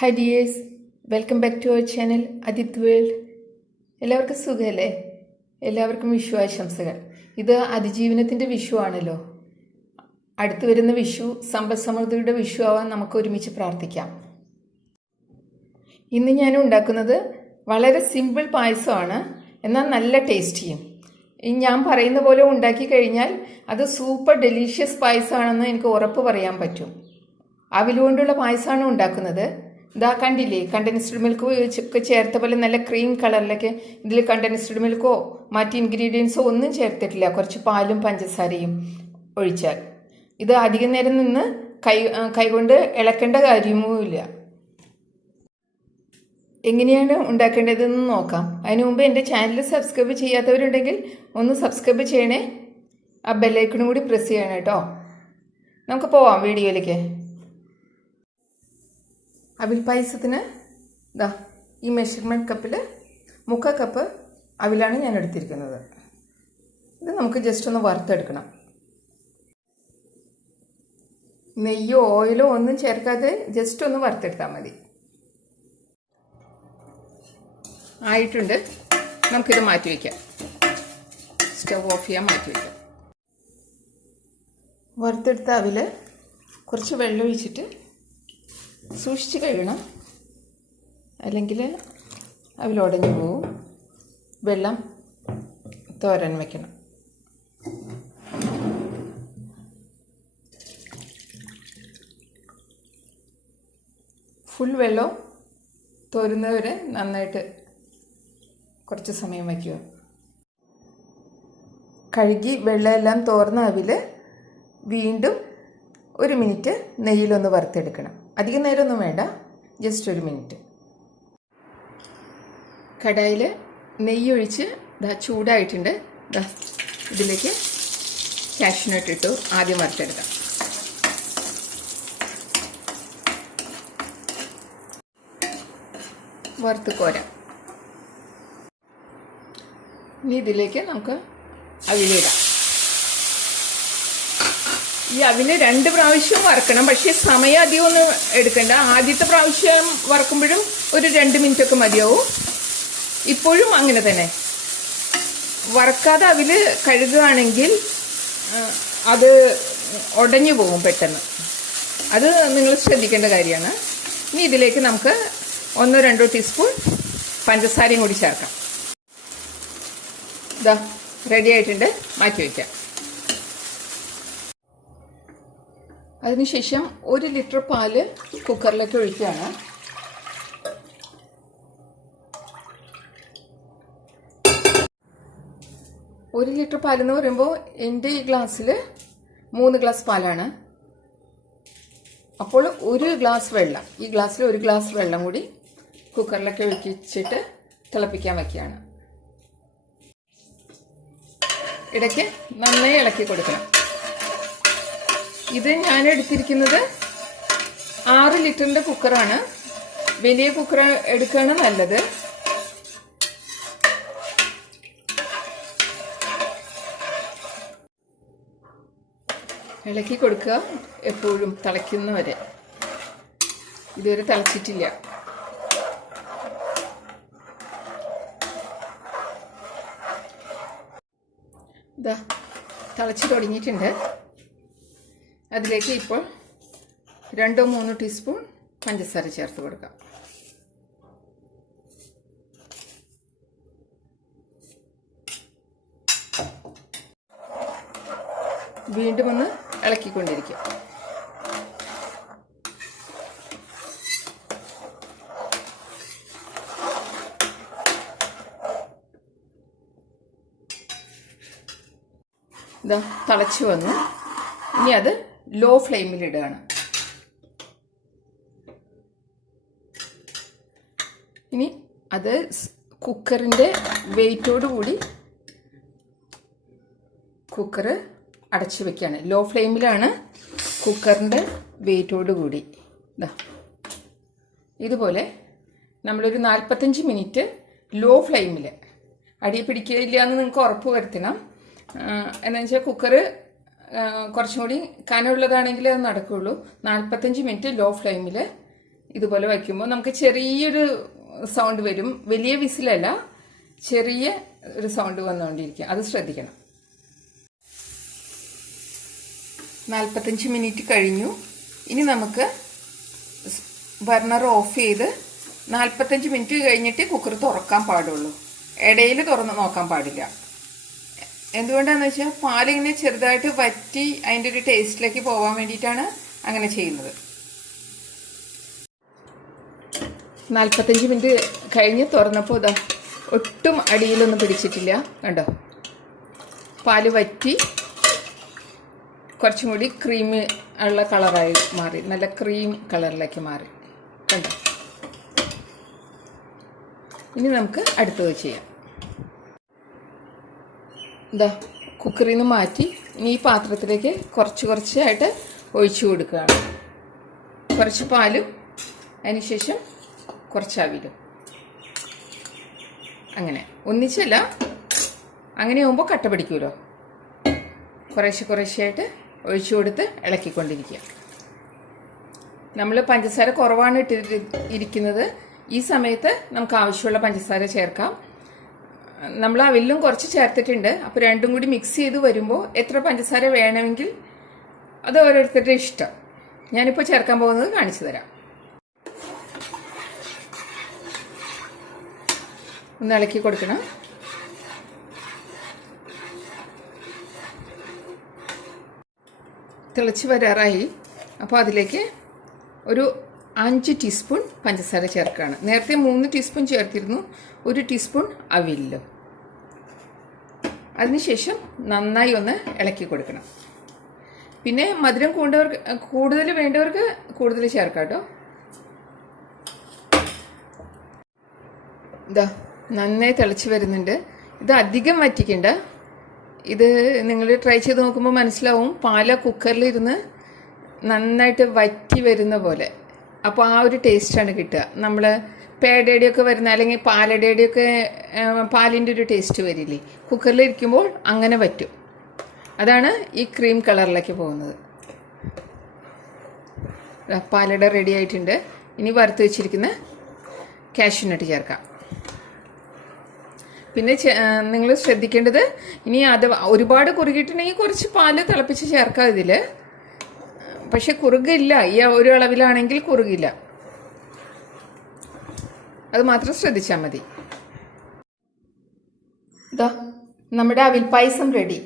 Hi dears, welcome back to our channel Adit World. എല്ലാവർക്കും സുഖമല്ലേ? എല്ലാവർക്കും വിഷു ആശംസകൾ. ഇത് അതിജീവനത്തിൻ്റെ വിഷു ആണല്ലോ. അടുത്തു വരുന്ന വിഷു സമ്പദ് സമൃദ്ധിയുടെ വിഷു ആവാൻ നമുക്ക് ഒരുമിച്ച് പ്രാർത്ഥിക്കാം. ഇന്ന് ഞാൻ ഉണ്ടാക്കുന്നത് വളരെ സിമ്പിൾ പായസമാണ്, എന്നാൽ നല്ല ടേസ്റ്റിയും. ഞാൻ പറയുന്ന പോലെ ഉണ്ടാക്കി കഴിഞ്ഞാൽ അത് സൂപ്പർ ഡെലീഷ്യസ് പായസമാണെന്ന് എനിക്ക് ഉറപ്പ് പറയാൻ പറ്റും. അവിലുകൊണ്ടുള്ള പായസമാണ് ഉണ്ടാക്കുന്നത്. ഇതാ കണ്ടില്ലേ, കണ്ടൻസ്ഡ് മിൽക്ക് ഒക്കെ ചേർത്ത പോലെ നല്ല ക്രീം കളറിലൊക്കെ. ഇതിൽ കണ്ടൻസ്ഡ് മിൽക്കോ മറ്റ് ഇൻഗ്രീഡിയൻസോ ഒന്നും ചേർത്തിട്ടില്ല, കുറച്ച് പാലും പഞ്ചസാരയും ഒഴിച്ചാൽ. ഇത് അധികം നേരം നിന്ന് കൈകൊണ്ട് ഇളക്കേണ്ട കാര്യവുമില്ല. എങ്ങനെയാണ് ഉണ്ടാക്കേണ്ടതെന്ന് നോക്കാം. അതിനു മുമ്പ് എൻ്റെ ചാനൽ സബ്സ്ക്രൈബ് ചെയ്യാത്തവരുണ്ടെങ്കിൽ ഒന്ന് സബ്സ്ക്രൈബ് ചെയ്യണേ, ആ ബെല്ലൈക്കണും കൂടി പ്രസ് ചെയ്യണം കേട്ടോ. നമുക്ക് പോവാം വീഡിയോയിലേക്ക്. അവിൽ പായസത്തിന് ഇതാ ഈ മെഷർമെൻറ്റ് കപ്പിൽ 3/4 കപ്പ് അവിലാണ് ഞാൻ എടുത്തിരിക്കുന്നത്. ഇത് നമുക്ക് ജസ്റ്റ് ഒന്ന് വറുത്തെടുക്കണം. നെയ്യോ ഓയിലോ ഒന്നും ചേർക്കാതെ ജസ്റ്റ് ഒന്ന് വറുത്തെടുത്താൽ മതി. ആയിട്ടുണ്ട്, നമുക്കിത് മാറ്റി വയ്ക്കാം. സ്റ്റവ് ഓഫ് ചെയ്യാൻ മാറ്റി വയ്ക്കാം. വറുത്തെടുത്ത അവിൽ കുറച്ച് വെള്ളം ഒഴിച്ചിട്ട് സൂക്ഷിച്ച് കഴുകണം, അല്ലെങ്കിൽ അവിലുടഞ്ഞു പോവും. വെള്ളം തോരാൻ വയ്ക്കണം. ഫുൾ വെള്ളം തോരുന്നവരെ നന്നായിട്ട് കുറച്ച് സമയം വയ്ക്കുക. കഴുകി വെള്ളമെല്ലാം തോർന്ന അവിൽ വീണ്ടും 1 മിനിറ്റ് നെയ്യിലൊന്ന് വറുത്തെടുക്കണം. അധികം നേരമൊന്നും വേണ്ട, ജസ്റ്റ് 1 മിനിറ്റ്. കടായിൽ നെയ്യൊഴിച്ച് ചൂടായിട്ടുണ്ട്. ഇതിലേക്ക് കാഷ്യൂനട്ട് ഇട്ടു ആദ്യം വറുത്തെടുക്കാം. വറുത്ത് കോരാം. ഇനി ഇതിലേക്ക് നമുക്ക് അവിലിടാം. ഈ അവില് 2 പ്രാവശ്യം വറക്കണം, പക്ഷേ സമയം അധികം ഒന്നും എടുക്കണ്ട. ആദ്യത്തെ പ്രാവശ്യം വറക്കുമ്പോഴും ഒരു 2 മിനിറ്റ് ഒക്കെ മതിയാവും. ഇപ്പോഴും അങ്ങനെ തന്നെ. വറക്കാതെ അവില് കഴുകുകയാണെങ്കിൽ അത് ഉടഞ്ഞു പോകും പെട്ടെന്ന്. അത് നിങ്ങൾ ശ്രദ്ധിക്കേണ്ട കാര്യമാണ്. ഇനി ഇതിലേക്ക് നമുക്ക് 1-2 ടീസ്പൂൺ പഞ്ചസാരയും കൂടി ചേർക്കാം. ഇതാ റെഡി ആയിട്ടുണ്ട്, മാറ്റി വയ്ക്കാം. അതിനുശേഷം 1 ലിറ്റർ പാല് കുക്കറിലേക്ക് ഒഴിക്കുകയാണ്. ഒരു ലിറ്റർ പാലെന്ന് പറയുമ്പോൾ എൻ്റെ ഈ ഗ്ലാസ്സിൽ 3 ഗ്ലാസ് പാലാണ്. അപ്പോൾ 1 ഗ്ലാസ് വെള്ളം, ഈ ഗ്ലാസ്സിൽ 1 ഗ്ലാസ് വെള്ളം കൂടി കുക്കറിലേക്ക് ഒഴിച്ചിട്ട് തിളപ്പിക്കാൻ വയ്ക്കുകയാണ്. ഇടയ്ക്ക് നന്നായി ഇളക്കി കൊടുക്കണം. ഇത് ഞാൻ എടുത്തിരിക്കുന്നത് 6 ലിറ്ററിൻ്റെ കുക്കറാണ്. വലിയ കുക്കർ എടുക്കുകയാണ് നല്ലത്. ഇളക്കി കൊടുക്കുക എപ്പോഴും, തിളയ്ക്കുന്നവരെ. ഇതുവരെ തിളച്ചിട്ടില്ല. ഇതാ തിളച്ച് തുടങ്ങിയിട്ടുണ്ട്. അതിലേക്ക് ഇപ്പോൾ 2-3 ടീസ്പൂൺ പഞ്ചസാര ചേർത്ത് കൊടുക്കാം. വീണ്ടും ഒന്ന് ഇളക്കിക്കൊണ്ടിരിക്കും. ഇതാ തിളച്ച് വന്നു. ഇനി അത് ലോ ഫ്ലെയിമിലിടുകയാണ്. ഇനി അത് കുക്കറിൻ്റെ വെയിറ്റോട് കൂടി കുക്കർ അടച്ചു വെക്കുകയാണ്. ലോ ഫ്ലെയിമിലാണ് കുക്കറിൻ്റെ വെയിറ്റോട് കൂടി. ഇതുപോലെ നമ്മളൊരു 45 മിനിറ്റ് ലോ ഫ്ലെയിമിൽ, അടി പിടിക്കില്ല എന്ന് നിങ്ങൾക്ക് ഉറപ്പ് വരുത്തണം. എന്താണെന്ന് വെച്ചാൽ കുക്കർ കുറച്ചും കൂടി കനമുള്ളതാണെങ്കിൽ അത് നടക്കുകയുള്ളൂ. 45 മിനിറ്റ് ലോ ഫ്ലെയിമിൽ ഇതുപോലെ വയ്ക്കുമ്പോൾ നമുക്ക് ചെറിയൊരു സൗണ്ട് വരും. വലിയ വിസിലല്ല, ചെറിയ ഒരു സൗണ്ട് വന്നുകൊണ്ടിരിക്കുക. അത് ശ്രദ്ധിക്കണം. 45 മിനിറ്റ് കഴിഞ്ഞു. ഇനി നമുക്ക് ബർണർ ഓഫ് ചെയ്ത് 45 മിനിറ്റ് കഴിഞ്ഞിട്ട് കുക്കർ തുറക്കാൻ പാടുള്ളൂ. ഇടയിൽ തുറന്ന് നോക്കാൻ പാടില്ല. എന്തുകൊണ്ടാണെന്ന് വെച്ചാൽ പാലിങ്ങനെ ചെറുതായിട്ട് വറ്റി അതിൻ്റെ ഒരു ടേസ്റ്റിലേക്ക് പോകാൻ വേണ്ടിയിട്ടാണ് അങ്ങനെ ചെയ്യുന്നത്. 45 മിനിറ്റ് കഴിഞ്ഞ് തുറന്നപ്പോൾ ഇതാ ഒട്ടും അടിയിലൊന്നും പിടിച്ചിട്ടില്ല. കണ്ടോ, പാല് വറ്റി കുറച്ചും കൂടി ക്രീമി ഉള്ള കളറായി മാറി, നല്ല ക്രീം കളറിലേക്ക് മാറി. കണ്ടോ. ഇനി നമുക്ക് അടുത്തത് ചെയ്യാം. ഇതാ കുക്കറിൽ നിന്ന് മാറ്റി ഇനി ഈ പാത്രത്തിലേക്ക് കുറച്ചായിട്ട് ഒഴിച്ചു കൊടുക്കുകയാണ്. കുറച്ച് പാലും അതിനുശേഷം കുറച്ച് അവിലും. അങ്ങനെ ഒന്നിച്ചല്ല, അങ്ങനെ ആകുമ്പോൾ കട്ട പിടിക്കുമല്ലോ. കുറേശ്ശെയായിട്ട് ഒഴിച്ചു കൊടുത്ത് ഇളക്കിക്കൊണ്ടിരിക്കുക. നമ്മൾ പഞ്ചസാര കുറവാണ് ഇരിക്കുന്നത്. ഈ സമയത്ത് നമുക്ക് ആവശ്യമുള്ള പഞ്ചസാര ചേർക്കാം. നമ്മൾ അവിലും കുറച്ച് ചേർത്തിട്ടുണ്ട്. അപ്പോൾ രണ്ടും കൂടി മിക്സ് ചെയ്ത് വരുമ്പോൾ എത്ര പഞ്ചസാര വേണമെങ്കിൽ അത് ഓരോരുത്തരുടെ ഇഷ്ടം. ഞാനിപ്പോൾ ചേർക്കാൻ പോകുന്നത് കാണിച്ചു തരാം. ഒന്ന് ഇളക്കി കൊടുക്കണം. തിളച്ച് വരാറായി. അപ്പോൾ അതിലേക്ക് ഒരു 5 ടീസ്പൂൺ പഞ്ചസാര ചേർക്കുകയാണ്. നേരത്തെ 3 ടീസ്പൂൺ ചേർത്തിരുന്നു. 1 ടീസ്പൂൺ അവിലും. അതിനുശേഷം നന്നായി ഒന്ന് ഇളക്കി കൊടുക്കണം. പിന്നെ മധുരം കൂടുതൽ വേണ്ടവർക്ക് കൂടുതൽ ചേർക്കാം കേട്ടോ. ഇതാ നന്നായി തിളച്ച് വരുന്നുണ്ട്. ഇത് അധികം വറ്റിക്കണ്ട. ഇത് നിങ്ങൾ ട്രൈ ചെയ്ത് നോക്കുമ്പോൾ മനസ്സിലാവും. പാല കുക്കറിലിരുന്ന് നന്നായിട്ട് വറ്റി വരുന്ന പോലെ. അപ്പോൾ ആ ഒരു ടേസ്റ്റാണ് കിട്ടുക. നമ്മൾ പേടയുടെയൊക്കെ വരുന്ന അല്ലെങ്കിൽ പാലടയുടെയൊക്കെ പാലിൻ്റെ ഒരു ടേസ്റ്റ് വരില്ലേ, കുക്കറിലിരിക്കുമ്പോൾ അങ്ങനെ വറ്റും. അതാണ് ഈ ക്രീം കളറിലേക്ക് പോകുന്നത്. പാലട റെഡി ആയിട്ടുണ്ട്. ഇനി വറുത്ത് വെച്ചിരിക്കുന്ന കാഷ്യൂനട്ട് ചേർക്കാം. പിന്നെ നിങ്ങൾ ശ്രദ്ധിക്കേണ്ടത്, ഇനി അത് ഒരുപാട് കുറുകിയിട്ടുണ്ടെങ്കിൽ കുറച്ച് പാല് തിളപ്പിച്ച് ചേർക്കാം ഇതിൽ. പക്ഷെ കുറുകില്ല, ഈ ഒരു അളവിലാണെങ്കിൽ കുറുകില്ല. അത് മാത്രം ശ്രദ്ധിച്ചാൽ മതി. ഇതാ നമ്മുടെ അവിൽ പായസം റെഡി.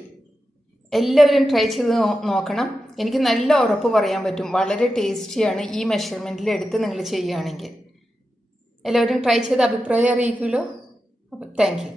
എല്ലാവരും ട്രൈ ചെയ്ത് നോക്കണം. എനിക്ക് നല്ല ഉറപ്പ് പറയാൻ പറ്റും, വളരെ ടേസ്റ്റിയാണ് ഈ മെഷർമെൻറ്റിൽ എടുത്ത് നിങ്ങൾ ചെയ്യുകയാണെങ്കിൽ. എല്ലാവരും ട്രൈ ചെയ്ത് അഭിപ്രായം അറിയിക്കുമല്ലോ. അപ്പോൾ താങ്ക് യു.